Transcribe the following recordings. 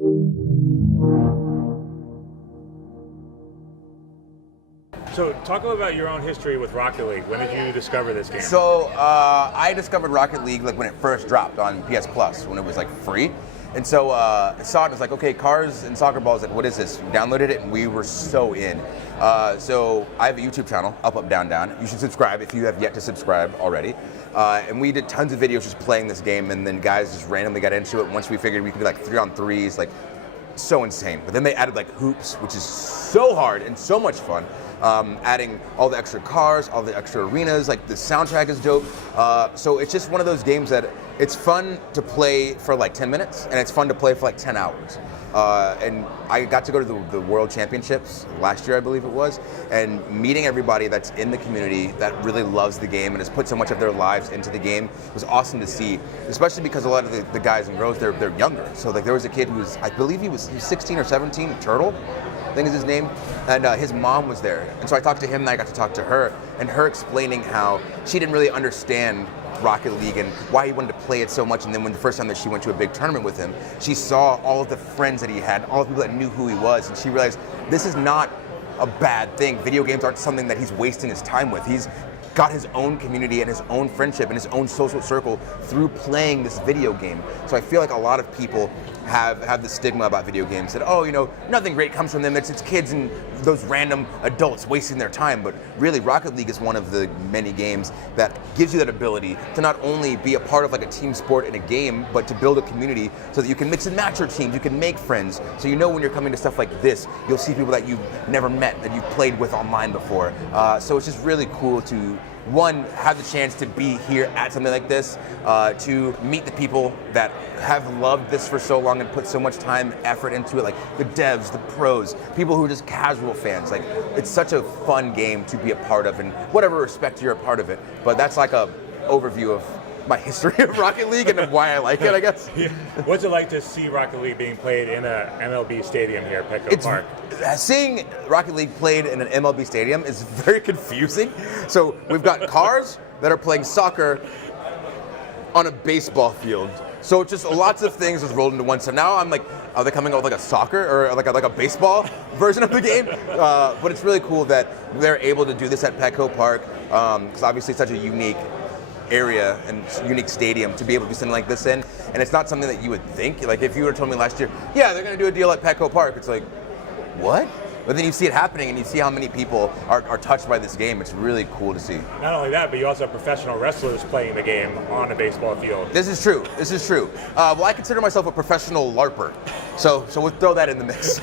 So talk about your own history with Rocket League. When did you discover this game? So I discovered Rocket League like when it first dropped on PS Plus, when it was like free. And so I saw it and was like, okay, cars and soccer balls, like what is this? We downloaded it and we were so in. So I have a YouTube channel, Up Up Down Down. You should subscribe if you have yet to subscribe already. And we did tons of videos just playing this game, and then guys just randomly got into it. Once we figured we could do like 3-on-3s, like so insane. But then they added like hoops, which is so hard and so much fun. Adding all the extra cars, all the extra arenas, like the soundtrack is dope. So it's just one of those games that it's fun to play for like 10 minutes and it's fun to play for like 10 hours. And I got to go to the World Championships last year, I believe it was, and meeting everybody that's in the community that really loves the game and has put so much of their lives into the game was awesome to see, especially because a lot of the guys and girls, they're younger. So like there was a kid who was, I believe he was 16 or 17, Turtle, I think is his name, and his mom was there. And so I talked to him and I got to talk to her, and her explaining how she didn't really understand Rocket League and why he wanted to play it so much. And then when the first time that she went to a big tournament with him, she saw all of the friends that he had, all the people that knew who he was, and she realized this is not a bad thing. Video games aren't something that he's wasting his time with. He's got his own community and his own friendship and his own social circle through playing this video game. So I feel like a lot of people have the stigma about video games that, oh, you know, nothing great comes from them. It's kids and those random adults wasting their time. But really, Rocket League is one of the many games that gives you that ability to not only be a part of like a team sport in a game, but to build a community so that you can mix and match your teams, you can make friends. So you know when you're coming to stuff like this, you'll see people that you've never met, that you've played with online before. So it's just really cool to, one, have the chance to be here at something like this, to meet the people that have loved this for so long and put so much time, effort into it, like the devs, the pros, people who are just casual fans. Like, it's such a fun game to be a part of, in whatever respect you're a part of it. But that's like a overview of my history of Rocket League and of why I like it, I guess. Yeah. What's it like to see Rocket League being played in a MLB stadium here at Petco Park? Seeing Rocket League played in an MLB stadium is very confusing. So we've got cars that are playing soccer on a baseball field. So it's just lots of things just rolled into one. So now I'm like, are they coming out with like a soccer or like a baseball version of the game? But it's really cool that they're able to do this at Petco Park, because obviously it's such a unique area and unique stadium to be able to do something like this in. And it's not something that you would think. Like if you would have told me last year, yeah, they're going to do a deal at Petco Park, it's like, what? But then you see it happening and you see how many people are touched by this game. It's really cool to see. Not only that, but you also have professional wrestlers playing the game on a baseball field. This is true. This is true. Well, I consider myself a professional LARPer. So we'll throw that in the mix.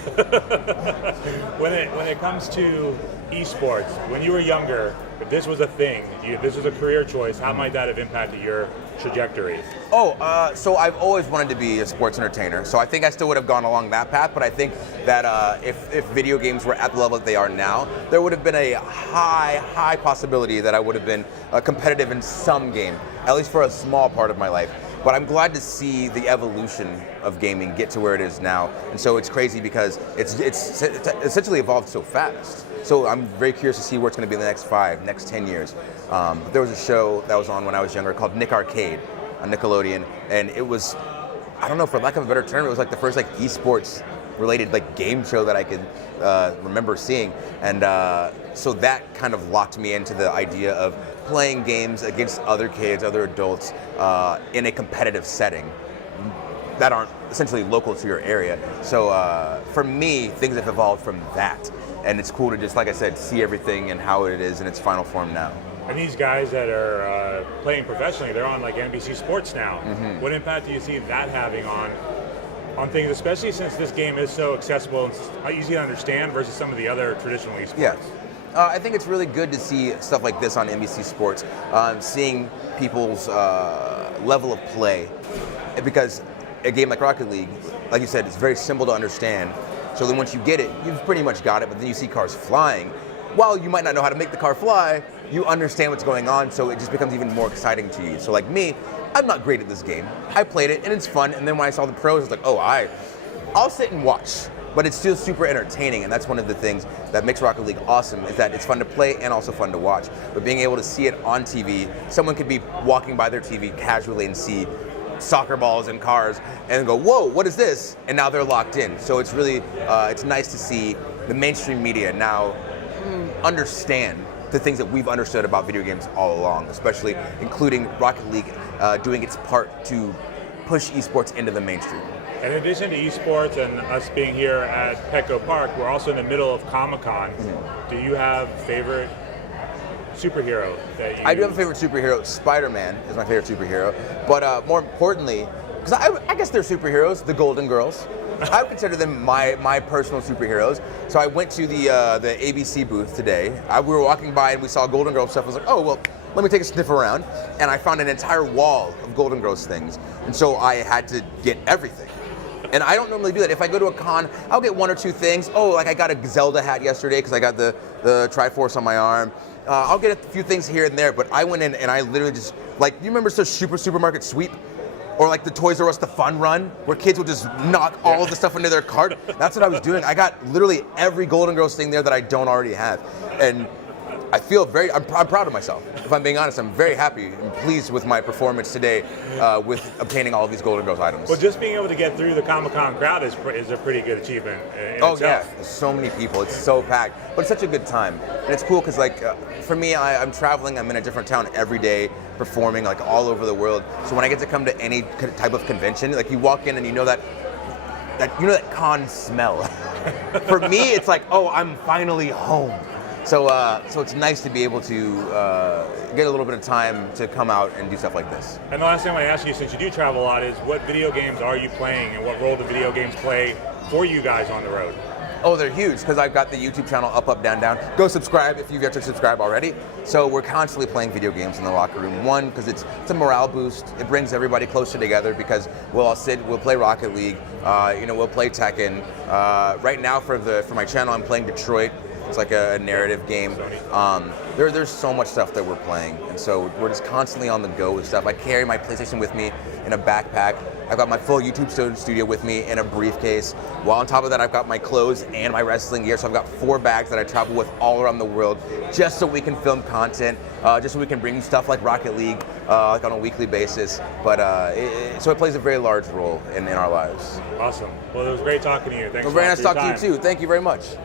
When it comes to esports, when you were younger, if this was a thing, this was a career choice, how might that have impacted your trajectory? So I've always wanted to be a sports entertainer. So I think I still would have gone along that path, but I think that if video games were at the level that they are now, there would have been a high possibility that I would have been competitive in some game, at least for a small part of my life. But I'm glad to see the evolution of gaming get to where it is now. And so it's crazy because it's essentially evolved so fast. So I'm very curious to see where it's going to be in the next 5, next 10 years. There was a show that was on when I was younger called Nick Arcade on Nickelodeon, and it was, I don't know, for lack of a better term, it was like the first like esports related like game show that I could remember seeing. And so that kind of locked me into the idea of playing games against other kids, other adults in a competitive setting that aren't essentially local to your area. So for me, things have evolved from that. And it's cool to just, like I said, see everything and how it is in its final form now. And these guys that are playing professionally, they're on like NBC Sports now. Mm-hmm. What impact do you see that having on things, especially since this game is so accessible and easy to understand versus some of the other traditional esports? Yeah. I think it's really good to see stuff like this on NBC Sports, seeing people's level of play, because a game like Rocket League, like you said, it's very simple to understand. So then once you get it, you've pretty much got it, but then you see cars flying. While you might not know how to make the car fly, you understand what's going on, so it just becomes even more exciting to you. So like me, I'm not great at this game. I played it and it's fun, and then when I saw the pros, it's like, oh, I'll sit and watch. But it's still super entertaining, and that's one of the things that makes Rocket League awesome, is that it's fun to play and also fun to watch. But being able to see it on TV, someone could be walking by their TV casually and see soccer balls and cars and go, whoa, what is this? And now they're locked in. So it's really, it's nice to see the mainstream media now understand the things that we've understood about video games all along, especially including Rocket League doing its part to push esports into the mainstream. And in addition to esports and us being here at Petco Park, we're also in the middle of Comic-Con. Mm-hmm. Do you have favorite superhero that you... I do have a favorite superhero. Spider-Man is my favorite superhero. But more importantly, because I guess they're superheroes, the Golden Girls. I would consider them my personal superheroes. So I went to the ABC booth today. We were walking by and we saw Golden Girls stuff. I was like, oh, well, let me take a sniff around. And I found an entire wall of Golden Girls things. And so I had to get everything. And I don't normally do that. If I go to a con, I'll get one or two things. Oh, like I got a Zelda hat yesterday because I got the Triforce on my arm. I'll get a few things here and there, but I went in and I literally just, like, you remember the supermarket sweep? Or like the Toys R Us The Fun Run, where kids would just knock all of the stuff into their cart? That's what I was doing. I got literally every Golden Girls thing there that I don't already have. And I feel I'm proud of myself. If I'm being honest, I'm very happy and pleased with my performance today with obtaining all of these Golden Girls items. Well, just being able to get through the Comic-Con crowd is a pretty good achievement in itself. Yeah, there's so many people. It's so packed, but it's such a good time. And it's cool because, like, for me, I'm traveling. I'm in a different town every day, performing like all over the world. So when I get to come to any type of convention, like you walk in and you know that con smell. For me, it's like, oh, I'm finally home. So it's nice to be able to get a little bit of time to come out and do stuff like this. And the last thing I want to ask you, since you do travel a lot, is what video games are you playing and what role do video games play for you guys on the road? Oh, they're huge because I've got the YouTube channel Up, Up, Down, Down. Go subscribe if you've yet to subscribe already. So we're constantly playing video games in the locker room. One, because it's a morale boost. It brings everybody closer together because we'll all sit, we'll play Rocket League, we'll play Tekken. Right now for my channel, I'm playing Detroit. It's like a narrative game. There's so much stuff that we're playing, and so we're just constantly on the go with stuff. I carry my PlayStation with me in a backpack. I've got my full YouTube studio with me in a briefcase. While on top of that, I've got my clothes and my wrestling gear. So I've got 4 bags that I travel with all around the world, just so we can film content, just so we can bring you stuff like Rocket League, like on a weekly basis. But so it plays a very large role in our lives. Awesome. Well, it was great talking to you. Thanks. It was very nice talking to you too. Thank you very much.